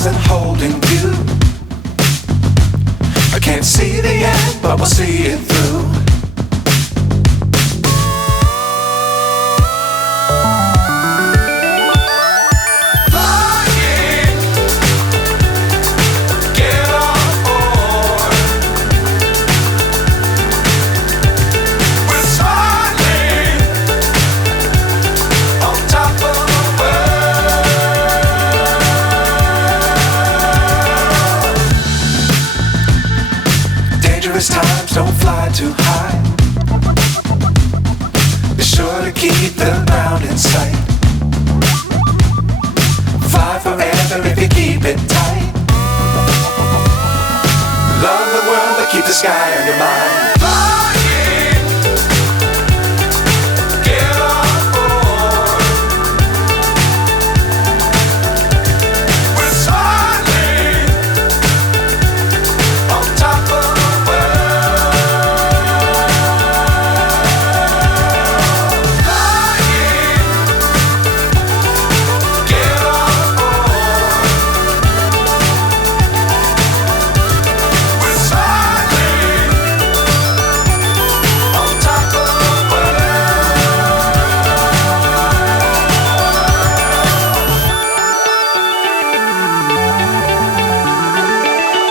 stars and holding you. I can't see the end, but we'll see it through. Times don't fly too high. Be sure to keep the ground in sight. Fly forever if you keep it tight. Love the world but keep the sky on your mind.